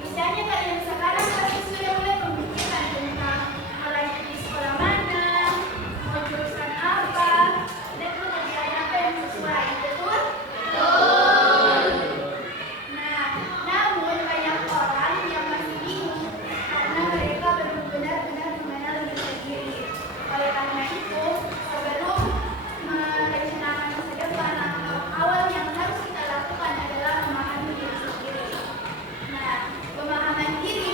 Misalnya kalian sekarang pasti sudah mulai memikirkan tentang mau lanjut di sekolah mana, mau jurusan apa, dan pekerjaan apa yang sesuai, betul? Nah, namun banyak orang yang masih bingung karena mereka belum benar-benar mengenal diri sendiri. Oleh karena itu, sebelum merencanakan masa depan, langkah awal yang harus kita lakukan adalah memahami diri sendiri. Nah, pemahaman diri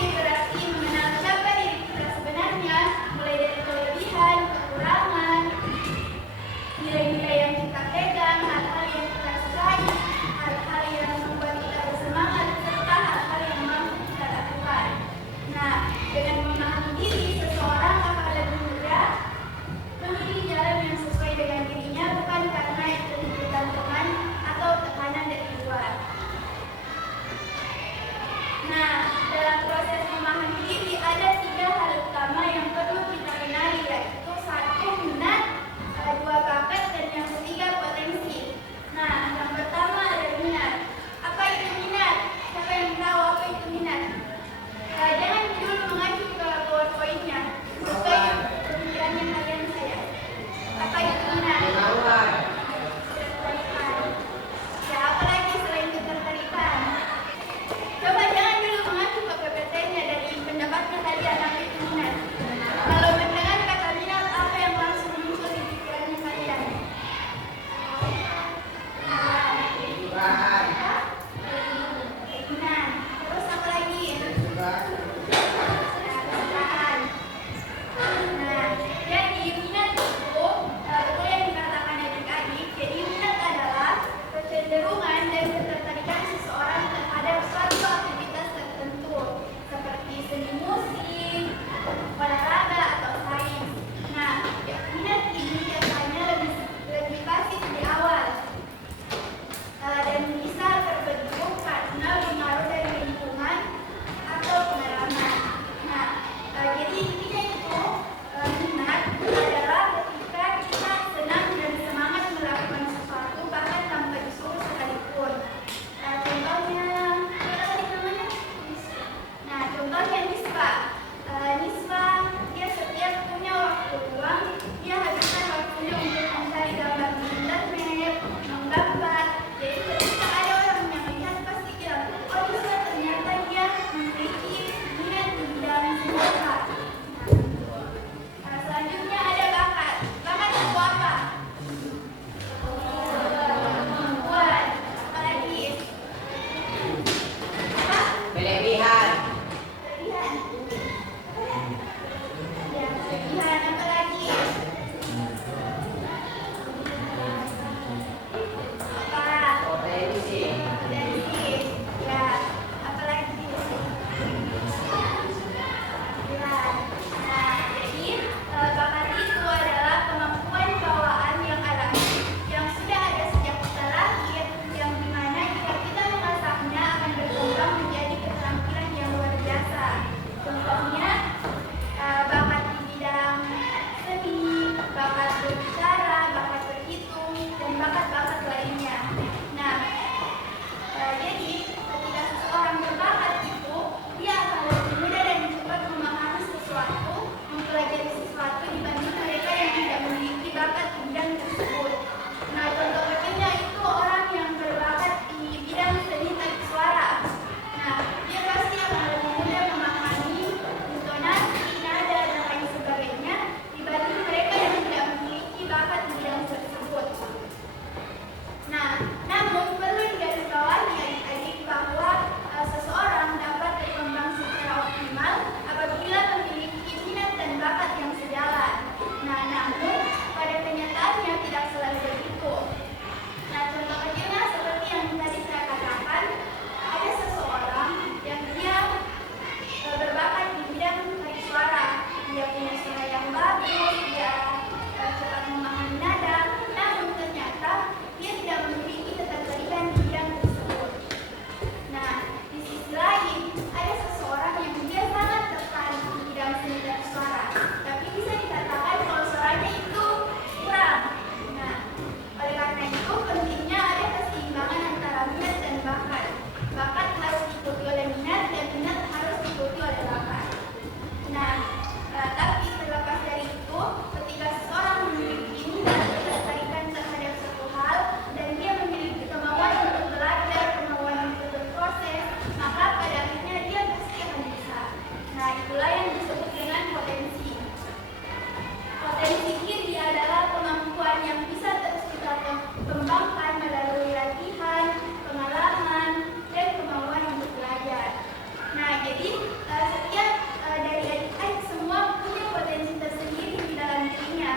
setiap dari adik-adik semua punya potensi tersendiri di dalam dirinya.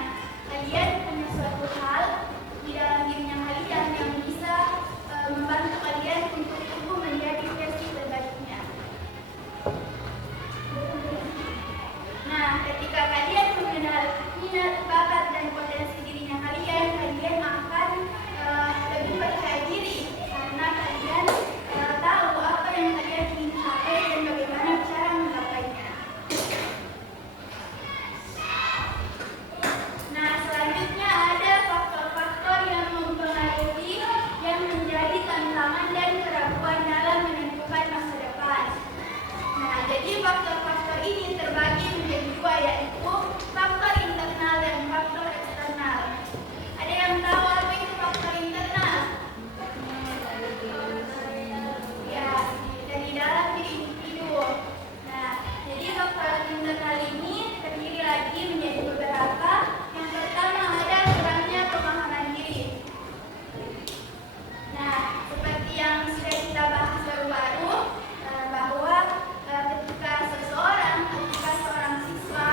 Kalian punya suatu hal di dalam dirinya kalian yang bisa membantu kalian untuk tumbuh menjadi versi terbaiknya. Nah, ketika kalian mengenal minat, bakat, dan potensi dirinya kalian, kalian akan lebih percaya diri karena kalian tahu apa yang kalian ingin capai dan bagaimana cara menggapainya. Nah, selanjutnya ada faktor-faktor yang mempengaruhi yang menjadi tantangan dan keraguan dalam menentukan masa depan. Nah, jadi faktor-faktor ini terbagi menjadi dua, yaitu faktor internal dan faktor eksternal. Ada yang tahu apa itu faktor internal? Ya, dari dalam diri individu. Nah, jadi faktor internal ini terdiri lagi menjadi beberapa. Yang pertama ada kurangnya pemahaman diri. Nah, seperti yang sudah kita bahas baru-baru, bahwa ketika seorang siswa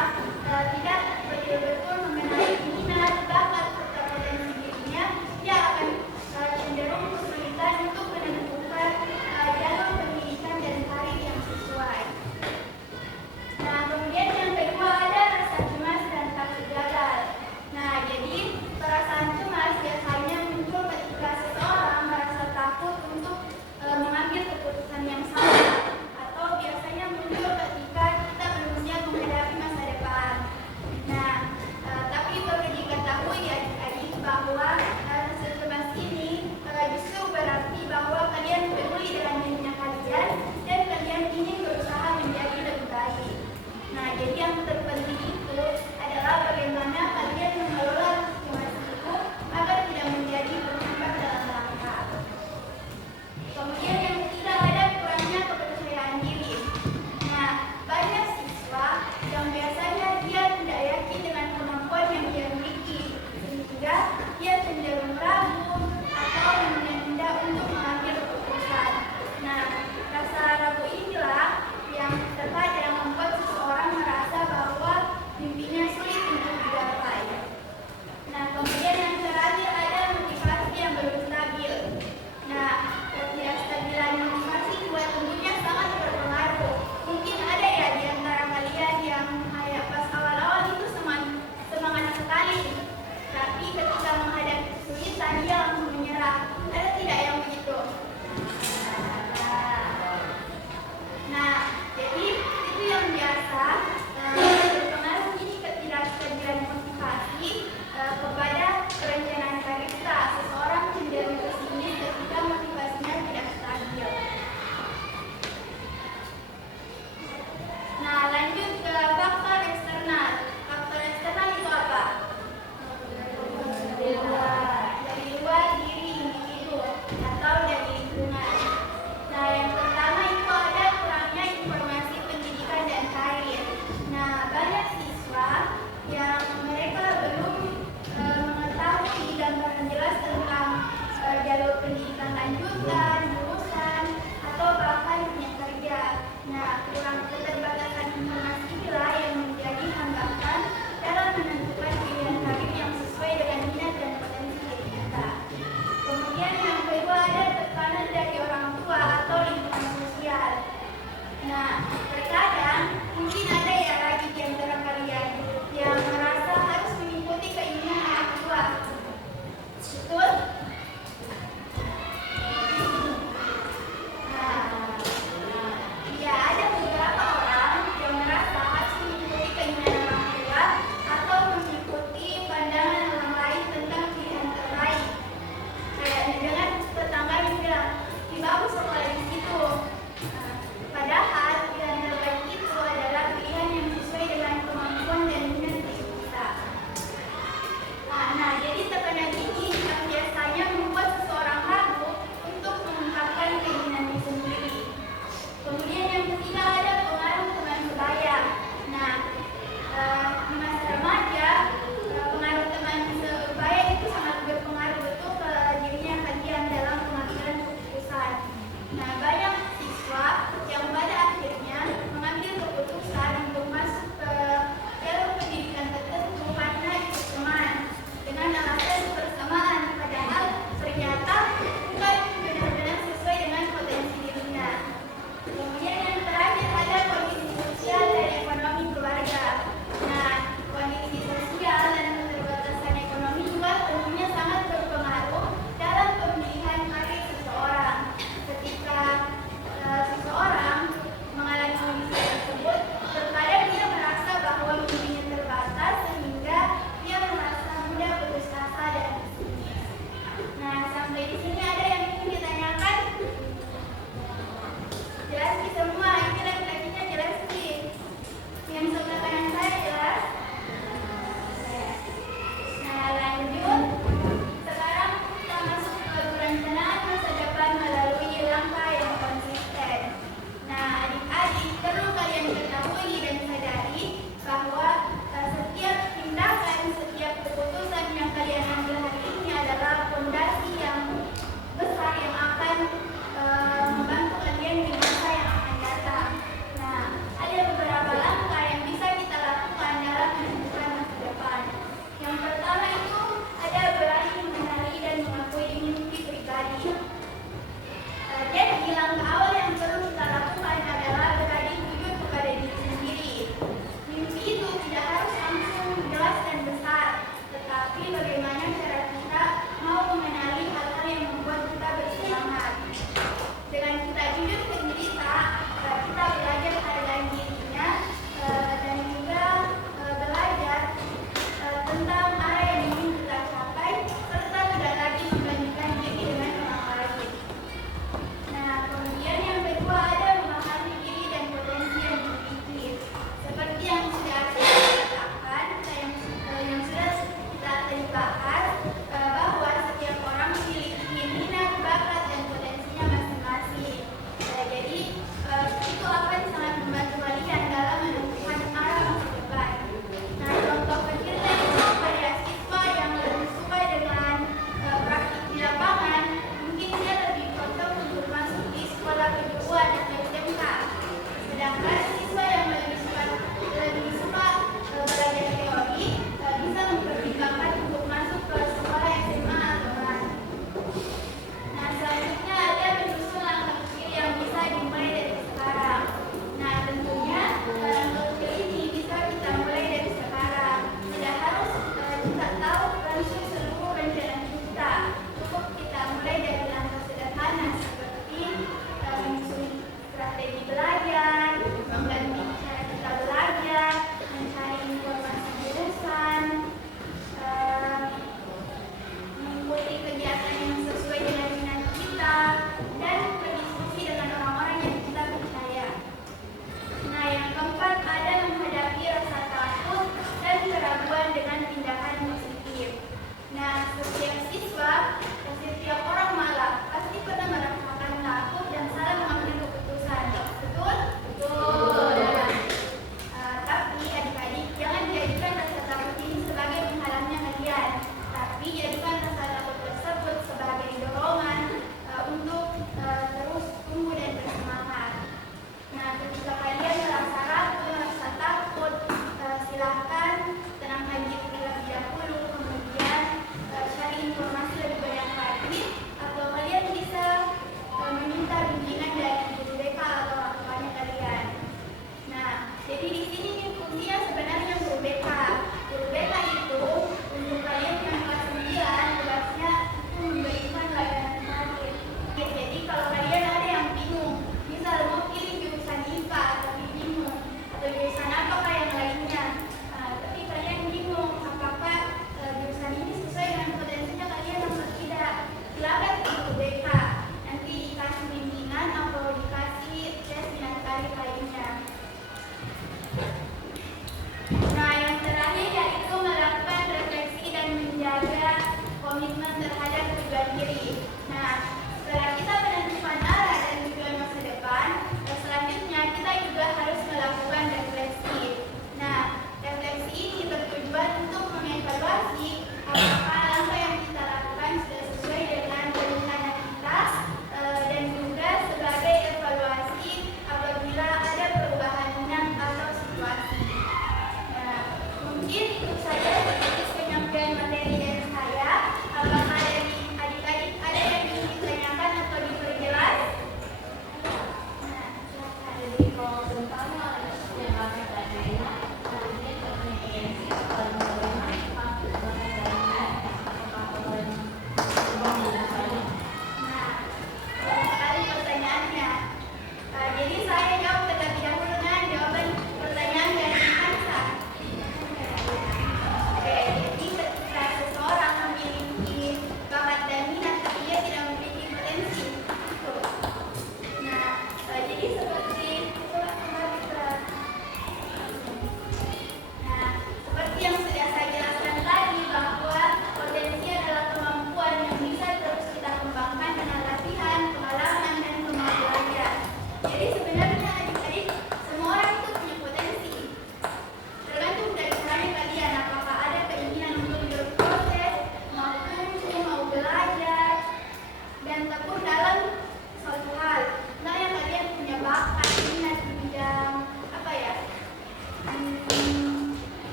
tidak betul-betul mengenali minat, bakat, serta potensi dirinya, dia akan cenderung kesulitan untuk menentukan jalur pendidikan dan karir yang sesuai. Nah, kemudian yang kedua ada rasa cemas dan takut gagal. Nah, jadi perasaan cemas biasanya muncul ketika seseorang merasa takut untuk mengambil keputusan yang salah, atau biasanya muncul ketika kita belum siap menghadapi masa depan. Nah, tapi perlu diketahui adik-adik bahwa rasa cemas ini justru berarti bahwa kalian peduli dengan dirinya kalian dan kalian ingin berusaha menjadi lebih baik. Nah, jadi yang terpenting itu adalah bagaimana kalian mengelola cemas itu agar tidak menjadi berdampak dalam langkah. Kemudian yang ketiga ada kurangnya kepercayaan diri. Nah, banyak siswa yang biasanya dia tidak yakin dengan kemampuan yang dia miliki, sehingga dia cenderung ragu atau menunda untuk mengambil keputusan. Nah, rasa ragu inilah yang terkadang membuat seseorang merasa bahwa mimpinya sulit untuk digapai. Nah, kemudian yang terakhir ada motivasi yang belum stabil. Nah, ketidakstabilan motivasi juga tentunya sangat berpengaruh. Mungkin ada ya di antara kalian yang pas awal-awal itu semangat sekali, tapi ketika menghadapi kesulitan dia langsung menyerah. Ada tidak yang begitu? Nah, jadi itu yang biasa berpengaruh ini ketidakstabilan motivasi kepada perencanaan karir kita. Seseorang cenderung pesimis ketika motivasinya tidak stabil. Nah, lanjut ke faktor eksternal. Faktor eksternal itu apa? Dari luar diri individu atau dari lingkungan. Nah, yang pertama itu ada kurangnya informasi pendidikan dan karir. Nah, banyak siswa yang mereka belum mengetahui gambaran jelas tentang jalur pendidikan lanjutan, jurusan, atau bahkan dunia kerja. Nah, kurang keterbatasan informasi inilah yang menjadi hambatan dalam menentukan pilihan karir yang sesuai dengan minat dan potensi diri kita. Kemudian yang kedua ada tekanan dari orang tua atau lingkungan sosial. Nah, terkadang mungkin ada ya lagi di antara kalian yang merasa harus mengikuti keinginan orang tua. Betul? Nah, ya ada beberapa orang yang merasa harus mengikuti keinginan orang tua atau mengikuti pandangan orang lain tentang pilihan terbaik. Kayak dengan tetangga yang bilang, "Ih, bagus sekolah di situ." Padahal pilihan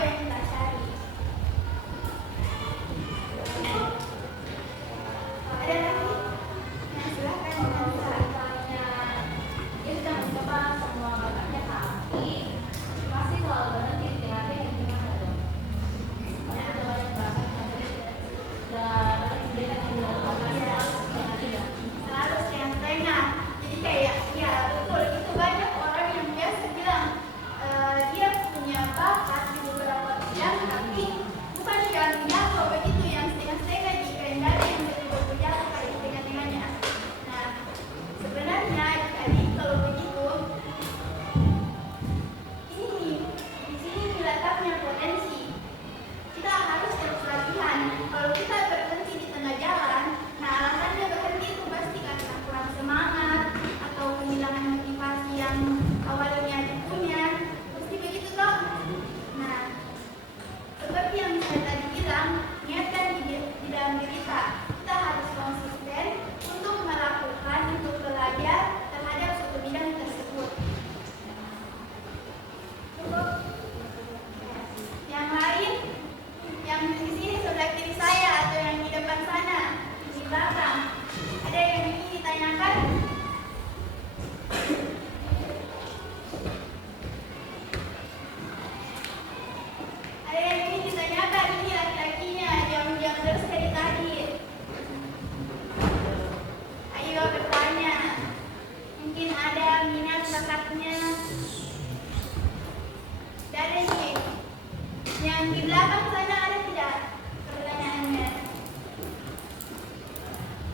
yang kita cari. Ada lagi? Nah, silakan dengan caranya. Dia sudah mencoba semua bataknya, tapi masih selalu berhenti di hati yang gimana dong? Karena ada banyak bakat yang selalu setengah-setengah. Jadi kayak ya betul itu banyak orang yang biasa bilang dia punya bakat di beberapa bidang, tapi bukan yang jago begitu, yang setengah-setengah di kerendahan yang betul-betul jago kayak setengah-setengahnya. Nah, sebenarnya jadi kalau begitu ini di sini diletaknya potensi. Kita harus terus latihan. Kalau kita berhenti di tengah jalan, nah alasannya berhenti itu pasti karena kurang semangat atau kehilangan motivasi yang awalnya dipunya. Pasti begitu toh. Nah, seperti yang saya tadi bilang, niatkan di dalam diri kita. Kita harus konsisten untuk melakukan, untuk belajar terhadap suatu bidang tersebut. Yang lain, yang di sini sebelah kiri saya atau yang di depan sana, di belakang, ada yang ingin ditanyakan? Ada yang ingin ditanyakan? Ini laki-lakinya yang terus dari tadi. Ayo bertanya. Mungkin ada minat bakatnya. Dari nih. Yang di belakang sana ada tidak pertanyaannya?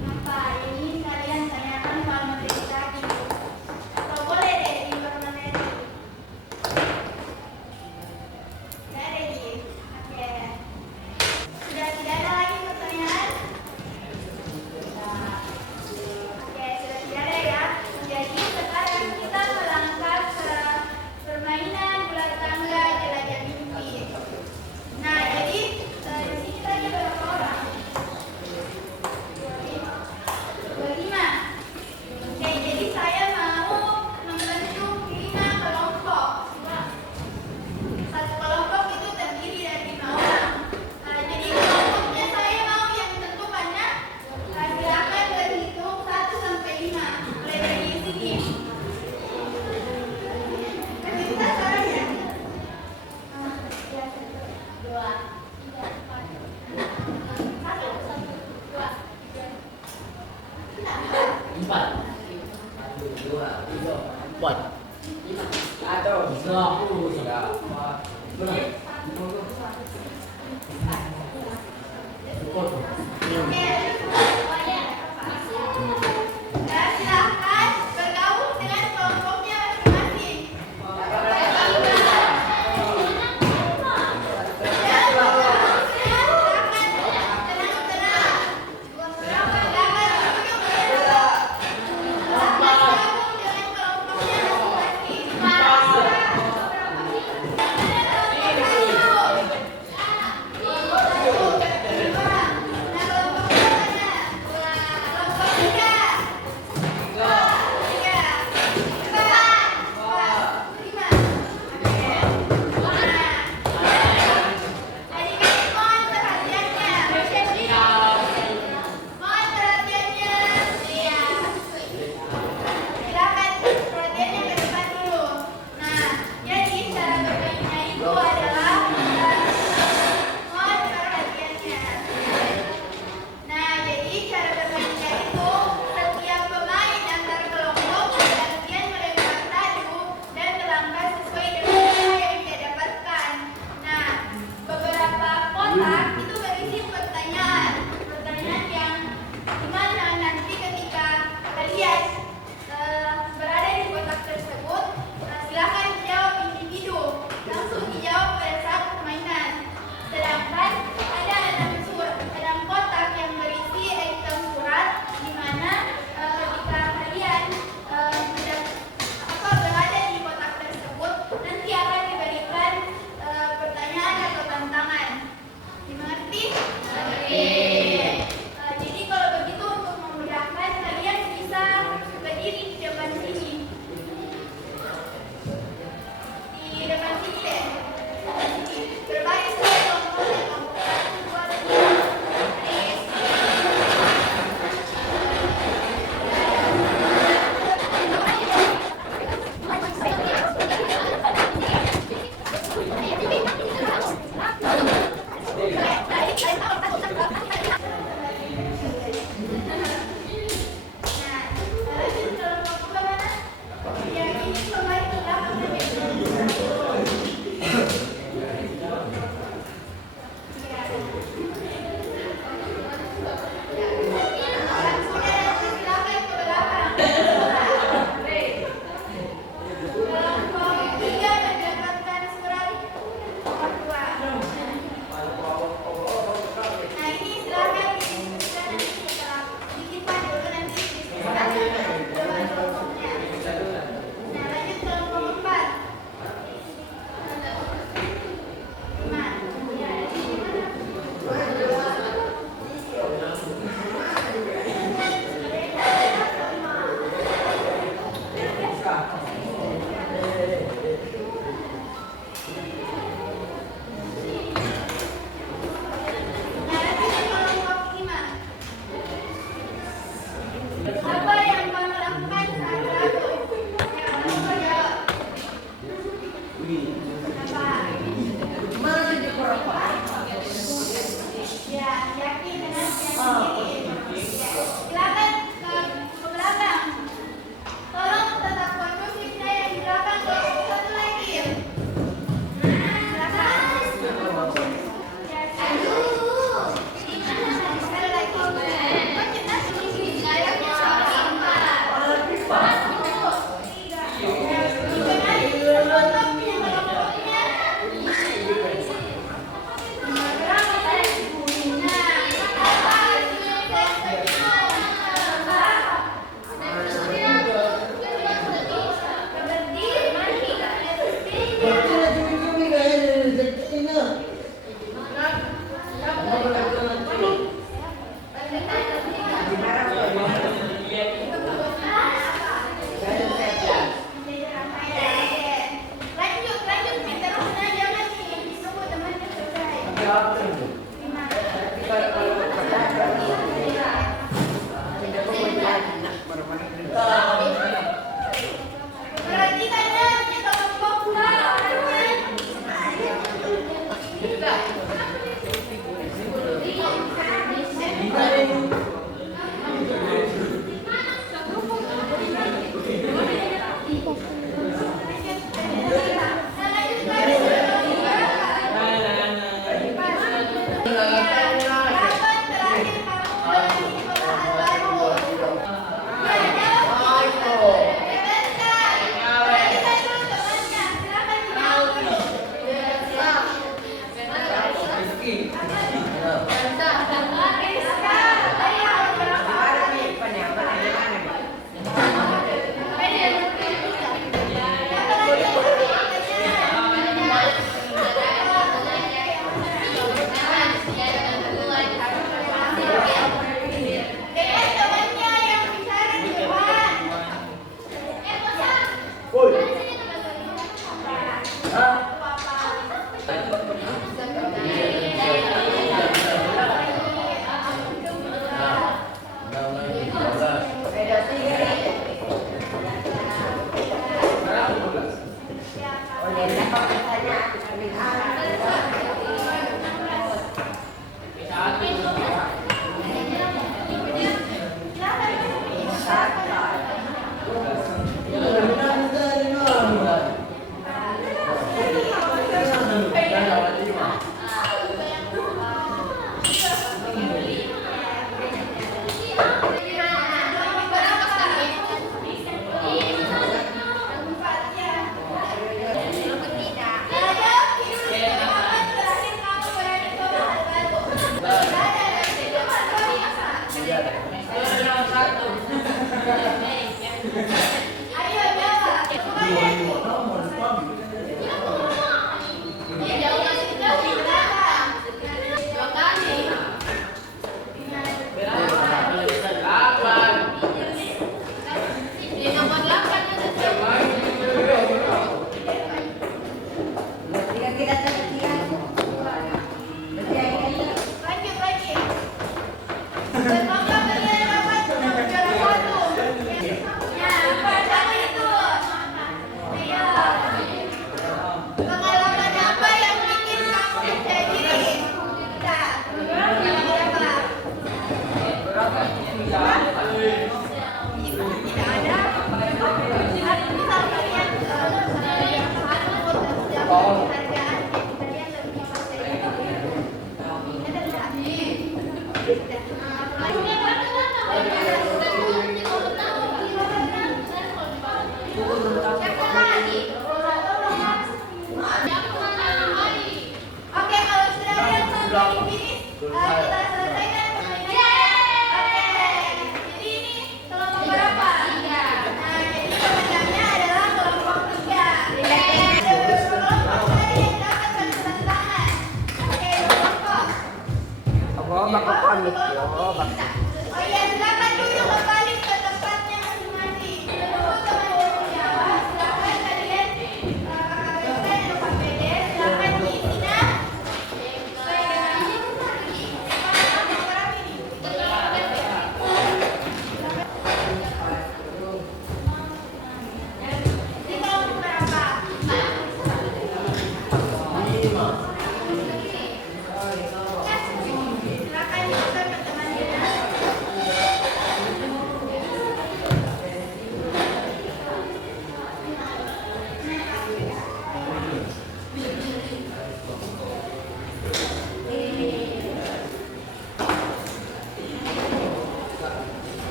Kenapa ini kalian tanyakan soal materi tadi? Atau boleh deh di luar materi? Tidak ada di. Oke. Sudah tidak ada lagi pertanyaan? Oke, sudah tidak ada ya. Jadi sekarang kita melangkah ke permainan ular tangga jelajah mimpi. Nah, jadi di sini tadi berapa orang? 25. Oke, jadi saya mau membentuk 5 kelompok. Satu kelompok itu terdiri dari 5 orang. Nah, jadi kelompoknya saya mau yang tentukannya silakan berhitung 1 sampai 5. Mulai dari sini. Kan kita sekarang ya? dua, tiga, empat, Satu, dua, tiga. Empat. Satu, dua, tiga, empat. Satu, dua, tiga, empat. Oke. Nah, silakan bergabung dengan kelompoknya masing-masing. Nanti akan diberikan pertanyaan atau tantangan. Dimengerti? Berarti tanya kita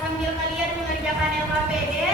sambil kalian mengerjakan LKPD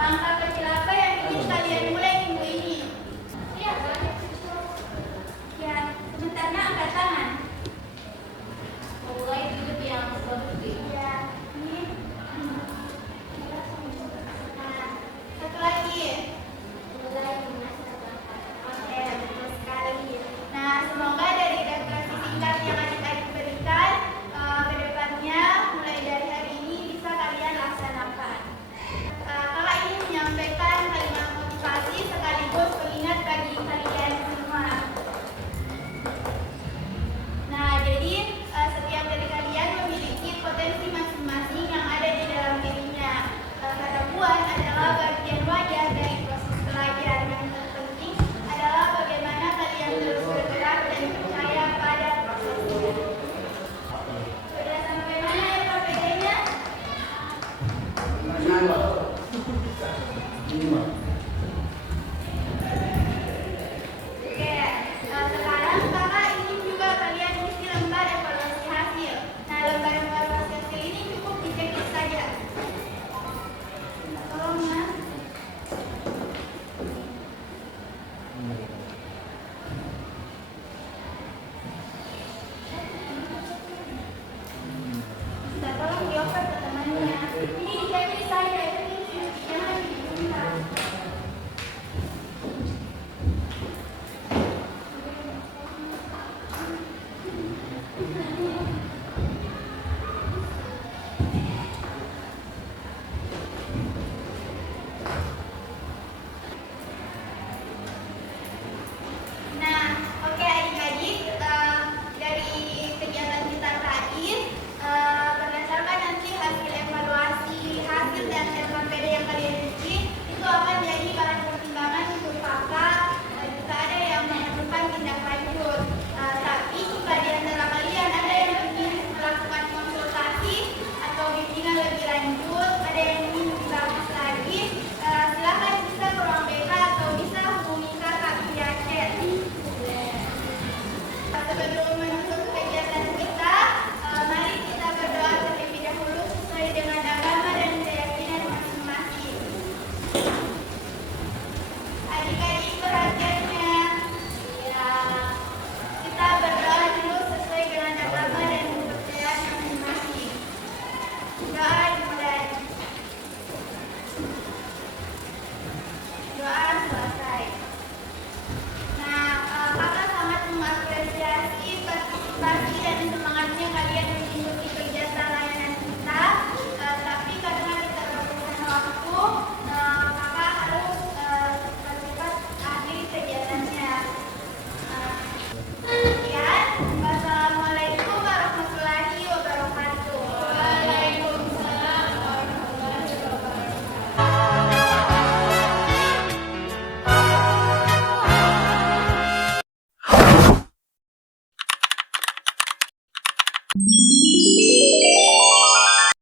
Langkah kecil apa yang ingin kalian mulai minggu ini? Iya, banyak. Ya, sebentarnya angkat tangan. Mulai hidup yang produktif. Ya, ini. Nah, satu lagi. Mulai menghasilkan. Oke, betul sekali. Nah, semoga dari referensi singkat yang adik-adik berikan, ke depannya mulai dari hari ini bisa kalian laksanakan. Kakak ingin menyampaikan kalimat motivasi sekaligus pengingat bagi kalian semua. Nah, jadi setiap dari kalian memiliki potensi masing-masing yang ada di dalam dirinya. Kata Puan adalah bagian wajar dari proses belajar. Yang terpenting adalah bagaimana kalian terus bergerak dan percaya pada prosesnya. Sudah sampai mana ya PPT-nya? Ini